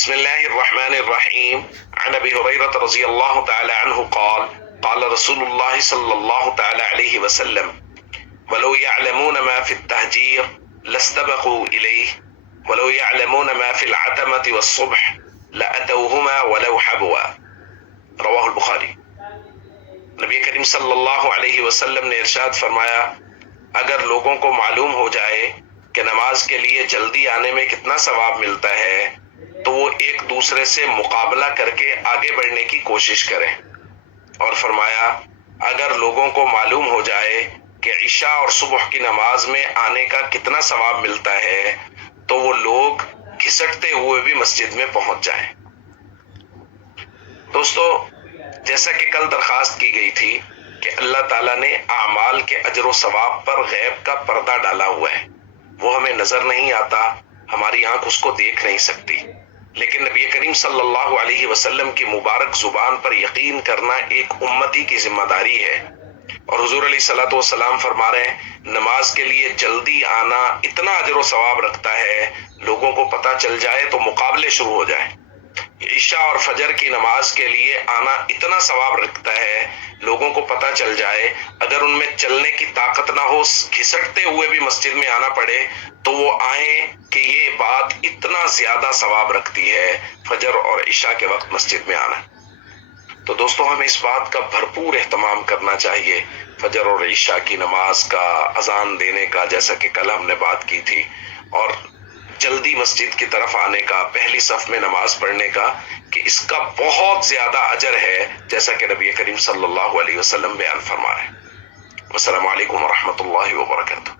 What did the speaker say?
بسم الله الرحمن الرحيم. عن ابي هريرة رضي الله تعالى عنه قال قال رسول الله صلى الله تعالى عليه وسلم: ولو يعلمون ما في التهجير لاستبقوا إليه ولو يعلمون ما في العتمة والصبح لأتوهما ولو حبوا. رواہ البخاری۔ نبی کریم صلی اللہ علیہ وسلم نے ارشاد فرمایا، اگر لوگوں کو معلوم ہو جائے کہ نماز کے لیے جلدی آنے میں کتنا ثواب ملتا ہے تو وہ ایک دوسرے سے مقابلہ کر کے آگے بڑھنے کی کوشش کریں، اور فرمایا اگر لوگوں کو معلوم ہو جائے کہ عشاء اور صبح کی نماز میں آنے کا کتنا ثواب ملتا ہے تو وہ لوگ گھسٹتے ہوئے بھی مسجد میں پہنچ جائیں۔ دوستو، جیسا کہ کل درخواست کی گئی تھی کہ اللہ تعالیٰ نے اعمال کے اجر و ثواب پر غیب کا پردہ ڈالا ہوا ہے، وہ ہمیں نظر نہیں آتا، ہماری آنکھ اس کو دیکھ نہیں سکتی، لیکن نبی کریم صلی اللہ علیہ وسلم کی مبارک زبان پر یقین کرنا ایک امتی کی ذمہ داری ہے۔ اور حضور علیہ الصلوۃ والسلام فرما رہے ہیں، نماز کے لیے جلدی آنا اتنا اجر و ثواب رکھتا ہے، لوگوں کو پتہ چل جائے تو مقابلے شروع ہو جائیں۔ عشاء اور فجر کی نماز کے لیے آنا اتنا ثواب رکھتا ہے، لوگوں کو پتہ چل جائے، اگر ان میں چلنے کی طاقت نہ ہو، گھسٹتے ہوئے بھی مسجد میں آنا پڑے تو وہ آئیں کہ یہ بات اتنا زیادہ ثواب رکھتی ہے فجر اور عشاء کے وقت مسجد میں آنا۔ تو دوستو، ہمیں اس بات کا بھرپور اہتمام کرنا چاہیے، فجر اور عشاء کی نماز کا، اذان دینے کا، جیسا کہ کل ہم نے بات کی تھی، اور جلدی مسجد کی طرف آنے کا، پہلی صف میں نماز پڑھنے کا، کہ اس کا بہت زیادہ اجر ہے، جیسا کہ نبی کریم صلی اللہ علیہ وسلم بیان فرما رہے ہیں۔ السلام علیکم ورحمۃ اللہ وبرکاتہ۔